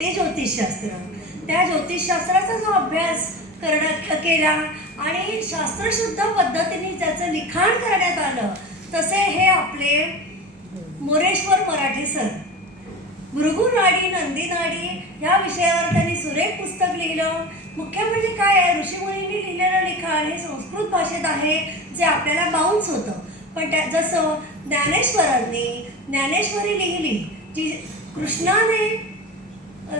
ते ज्योतिषशास्त्र, त्या ज्योतिषशास्त्राचा जो अभ्यास केला आणि शास्त्रशुद्ध पद्धतीने त्याचं लिखाण करण्यात आलं, तसे हे आपले मोरेश्वर मराठे सर भृगुनाडी नंदीनाडी या विषयावर त्यांनी सुरेख पुस्तक लिहिलं. मुख्य म्हणजे काय आहे, ऋषीमुनींनी लिहिलेलं लिखाण हे संस्कृत भाषेत आहे, जे आपल्याला बाउन्स होतं. पण त्या जसं ज्ञानेश्वरांनी ज्ञानेश्वरी लिहिली, जी कृष्णाने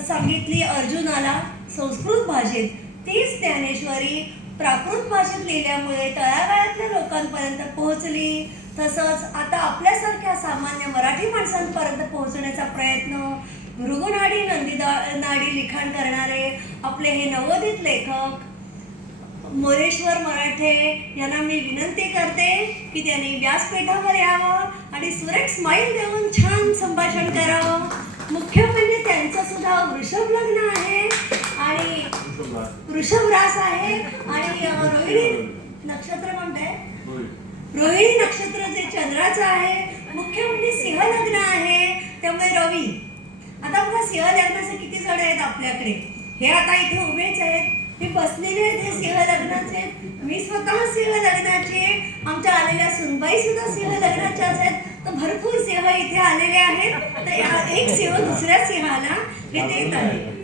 सांगितली अर्जुनाला संस्कृत भाषेत, तीच ज्ञानेश्वरी प्राकृत भाषेत लिहिल्यामुळे तळागाळातल्या लोकांपर्यंत पोहोचली. तसंच आता आपल्यासारख्या सामान्य मराठी माणसांपर्यंत पोहोचण्याचा प्रयत्न भृगुनाडी नंदीनाडी लिखाण करणारे आपले हे नवोदित लेखक मोरेश्वर मराठे यांना मी विनंती करते की त्यांनी व्यासपीठावर यावं आणि सुरेख स्माईल देऊन छान संभाषण करावं. मुख्य म्हणजे त्यांचं सुद्धा वृषभ लग्न आहे आणि वृषभ रास आहे आणि रोहिणी नक्षत्र म्हणताय, रोहिणी नक्षत्र जे चंद्राचं आहे. मुख्य म्हणजे सिंह लग्न आहे, त्यामुळे रवी. आता बघा सिंह लग्नाचे किती जण आहेत आपल्याकडे, हे आता इथे उभेच आहेत, हे बसलेले आहेत, हे सिंह लग्नाचे. मी स्वतः सिंह लग्नाचे, आमच्या आलेल्या सुनबाई सुद्धा सिंह लग्नाच्याच आहेत. तर भरपूर सिंह इथे आलेले आहेत. तर एक सिंह दुसऱ्या सिंहाला हे देत आहे.